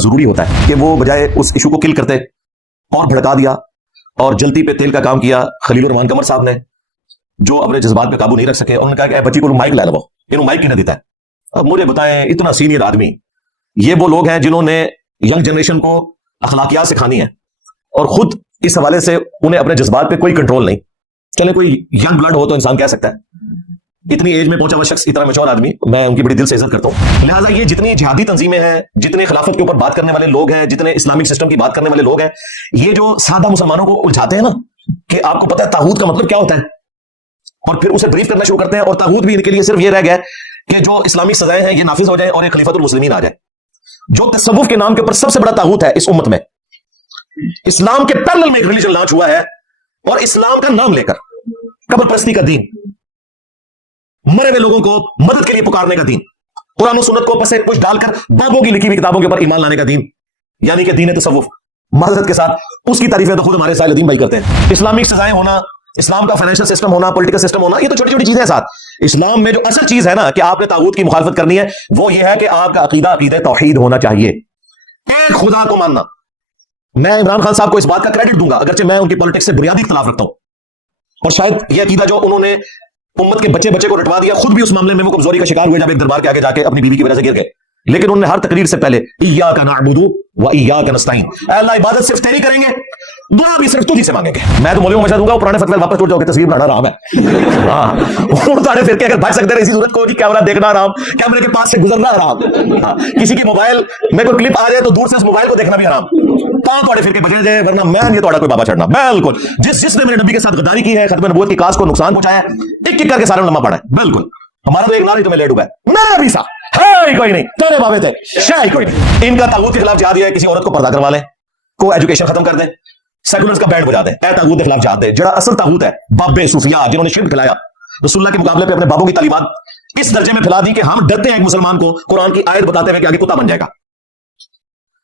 ضروری ہوتا ہے کہ وہ بجائے اس ایشو کو کل کرتے اور بھڑکا دیا اور جلتی پہ تیل کا کام کیا خلیل الرحمان قمر صاحب نے، جو اپنے جذبات پہ قابو نہیں رکھ سکے. انہوں نے کہا کہ اے بچی کو مائک لے لو، انہوں مائک کیوں نہ دیتا ہے. اب مجھے بتائیں اتنا سینئر آدمی، یہ وہ لوگ ہیں جنہوں نے ینگ جنریشن کو اخلاقیات سکھانی ہے اور خود اس حوالے سے انہیں اپنے جذبات پہ کوئی کنٹرول نہیں. چلے کوئی ینگ بلڈ ہو تو انسان کہہ سکتا ہے، اتنی ایج میں پہنچا ہوا شخص، اتنا میچور آدمی، میں ان کی بڑی دل سے عزت کرتا ہوں. لہٰذا یہ جتنی جہادی تنظیمیں ہیں، جتنے خلافت کے اوپر بات کرنے والے لوگ ہیں، جتنے اسلامک سسٹم کی بات کرنے والے لوگ ہیں، یہ جو سادہ مسلمانوں کو الجھاتے ہیں نا کہ آپ کو پتہ ہے طاغوت کا مطلب کیا ہوتا ہے، اور پھر اسے بریف کرنا شروع کرتے ہیں، اور طاغوت بھی ان کے لیے صرف یہ رہ گیا کہ جو اسلامی سزائیں ہیں یہ نافذ ہو جائیں اور ایک خلیفۃ المسلمین آ جائے. جو تصوف کے نام کے اوپر سب سے بڑا طاغوت ہے اس امت میں، اسلام کے پیرلل میں ایک ریلیجن لانچ ہوا ہے، اور اسلام کا نام لے کر قبر پرستی کا دین، مرے ہوئے لوگوں کو مدد کے لیے پکارنے کا دین، قرآن و سنت کو پسے پوچھ ڈال کر بابوں کی لکھی ہوئی کتابوں کے اوپر ایمان لانے کا دین، یعنی کہ دین تصوف. معذرت کے ساتھ اس کی تعریفیں تو خود ہمارے سائل الدین بھائی کرتے ہیں. اسلامک سزائیں ہونا، اسلام کا فائنینشل سسٹم ہونا، پولیٹیکل سسٹم ہونا، یہ تو چھوٹی چھوٹی چیزیں ہیں. ساتھ اسلام میں جو اصل چیز ہے نا کہ آپ نے طاغوت کی مخالفت کرنی ہے، وہ یہ ہے کہ آپ کا عقیدہ عقیدہ توحید ہونا چاہیے، ایک خدا کو ماننا. میں عمران خان صاحب کو اس بات کا کریڈٹ دوں گا، اگرچہ میں ان کی پالیٹکس سے بنیادی اختلاف رکھتا ہوں، اور شاید یہ عقیدہ جو انہوں نے امت کے بچے بچے کو رٹوا دیا، خود بھی اس معاملے میں وہ کمزوری کا شکار ہوئے جب ایک دربار کے آگے جا کے اپنی بیوی کی وجہ سے گر گئے. لیکن انہوں نے ہر تقریر سے پہلے ایاک نعبد و ایاک نستعین، اے اللہ عبادت صرف تیری کریں گے، دعا بھی صرف تجھی سے مانگیں گے. میں تو مولویوں کو مشورہ دوں گا وہ پرانے فتوے واپس ٹوٹ جاؤ کہ تصویر بنانا حرام ہے. ہاں تاڑے پھر کے اگر بچ سکتے ہیں اسی صورت کو کہ کیمرہ دیکھنا حرام، کیمرے کے پاس سے گزرنا حرام، کسی کی موبائل میں کوئی کلپ آ جائے تو دور سے اس موبائل کو دیکھنا بھی حرام. پاؤں توڑے پھر کے بجے جائے، ورنہ میں یہ توڑا کوئی بابا چڑھنا. بالکل جس نے میرے نبی کے ساتھ غداری کی ہے، ختم نبوت کی کاس کو نقصان پہنچایا ہے، ایک ایک کر کے سارے لمحہ پڑا ہے. بالکل ہمارا تو ایک نار ہی تمہیں لیٹ ہوا ہے، میرا بھی سا ہے کوئی نہیں، تیرے بابے تھے شاہ کوئی نہیں. ان کا طاغوت کے خلاف جہاد ہے کسی عورت کو پردہ کروا لیں، کو ایجوکیشن ختم کر دیں، سیکولرز کا بینڈ بجا دیں، اے طاغوت کے خلاف جہاد دے. جڑا اصل طاغوت ہے بابے صوفیاء جنہوں نے شرک پھیلایا، رسول اللہ کے مقابلے پہ اپنے بابوں کی تعلیمات اس درجے میں پھیلا دی کہ ہم ڈرتے ہیں ایک مسلمان کو قرآن کی آیت بتاتے ہوئے کہ آگے کتا بن جائے گا.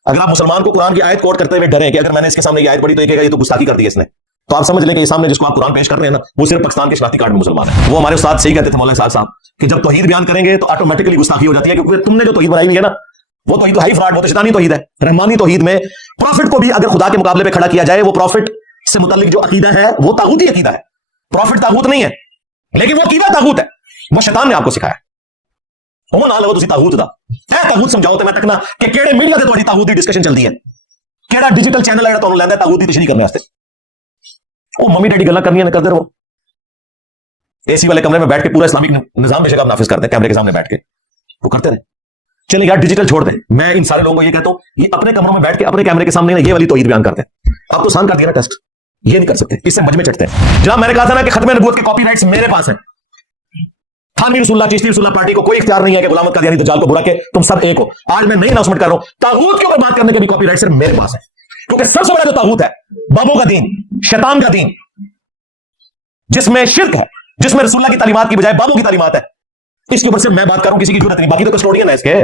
اگر آپ مسلمان کو قرآن کی آیت کوٹ کرتے ہوئے ڈریں کہ اگر میں نے اس کے سامنے یہ آیت پڑھی تو یہ کہے گا یہ تو گستاخی کر دی اس نے، تو آپ سمجھ لیں کہ یہ سامنے جس کو آپ قرآن پیش کر رہے ہیں نا وہ صرف پاکستان کے شناختی کارڈ میں مسلمان ہے. وہ ہمارے استاد صحیح کہتے تھے مولانا صاحب کہ جب توحید بیان کریں گے تو آٹومیٹکلی گستاخی ہو جاتی ہے، کیونکہ تم نے جو توحید بنائی ہوئی ہے نا وہ توحید تو ہائی فراڈ، وہ تو شیطانی توحید ہے. رحمانی توحید میں پروفٹ کو بھی اگر خدا کے مقابلے پہ کھڑا کیا جائے، وہ پروفٹ سے متعلق جو عقیدہ ہے وہ طاغوتی عقیدہ ہے. پروفٹ طاغوت نہیں ہے، لیکن وہ عقیدہ طاغوت ہے، وہ شیطان نے آپ کو سکھایا. وہ نہ لو تسی طاغوت دا، اے طاغوت سمجھاؤ تے میں تکنا کہ کیڑے میڈیا تے تہاڈی طاغوت دی ڈسکشن چلدی ہے، کیڑا ڈیجیٹل چینل ہے جڑا تانوں لیندا ہے طاغوت دی تشریح کرنے واسطے. وہ ممی ڈیڈی گلاں کرنی کرتے رہو، اے سی والے کمرے میں بیٹھ کے پورا اسلامک نظام بے شک آپ نافذ کرتے ہیں کیمرے کے سامنے بیٹھ کے، وہ کرتے رہیں. چلیں یار ڈیجیٹل چھوڑ دیں. میں ان سارے لوگوں کو یہ کہتا ہوں یہ اپنے کمروں میں بیٹھ کے اپنے کیمرے کے سامنے یہ والی توحید بیان کرتے ہیں. آپ تو آسان کر دیا نا ٹیسٹ، یہ نہیں کر سکتے، اس سے مجمے چٹتے ہیں. جناب میں نے کہا تھا نا کہ ختم نبوت کے کاپی رائٹس میرے پاس ہیں. تھانوی رسول اللہ چشتی رسول اللہ پارٹی کو کوئی اختیار نہیں ہے کہ غلامت قادیانی دجال کو برا کے تم سب ایک ہو. آج میں نئی اناؤنسمنٹ کر رہا ہوں، طاغوت کے اوپر بات کرنے کے بھی کاپی رائٹ صرف میرے پاس ہے، کیونکہ سب سے بڑا جو طاغوت ہے بابوں کا دین، شیطان کا دین، جس میں شرک ہے، جس میں رسول اللہ کی تعلیمات کی بجائے بابوں کی تعلیمات ہے، اس کے اوپر سے میں بات کروں، کسی کی ضرورت نہیں. باقی تو کسٹوڈین ہے اس کے،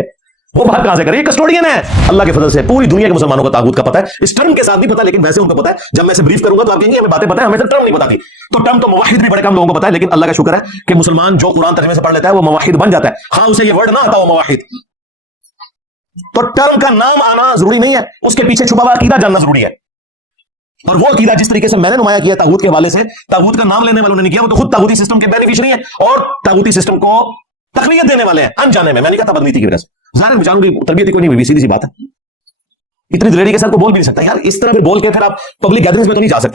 وہ بات کہاں سے کرے؟ یہ کسٹوڈین ہے. اللہ کے فضل سے پوری دنیا کے مسلمانوں کو طاغوت کا پتہ ہے، اس ٹرم کے ساتھ نہیں پتہ لیکن ویسے ان کو پتہ ہے. جب میں سے بریف کروں گا تو آپ کہیں گے ہمیں باتیں پتہ ہیں، ہمیں تو ٹرم نہیں پتہ تھی. تو ٹرم تو موحد بھی بڑے کم لوگوں کو پتہ ہے، لیکن اللہ کا شکر ہے کہ مسلمان جو قرآن ترجمے سے پڑھ لیتا ہے وہ موحد بن جاتا ہے، ہاں اسے یہ ورڈ نہ آتا ہو موحد. تو ٹرم کا نام آنا ضروری نہیں ہے، اس کے پیچھے چھپا ہوا عقیدہ جاننا ضروری ہے. اور وہ عقیدہ جس طریقے سے میں نے نمایاں کیا طاغوت کے حوالے سے، طاغوت کا نام لینے والوں نے نہیں کیا، وہ تو خود طاغوتی سسٹم کے بینیفیشری ہیں اور طاغوتی سسٹم کو تقویت دینے والے ہیں انجانے میں. میں نہیں کہتا بدنیتی کی وجہ سے، ظاہر ہے جانوں کی تربیت کوئی نہیں ہوئی، سیدھی سی بات ہے. اتنی دلیری کے ساتھ کو بول بھی نہیں سکتا یار، اس طرح پھر بول کے پھر آپ پبلک گیدرنگز میں تو نہیں جا سکتے.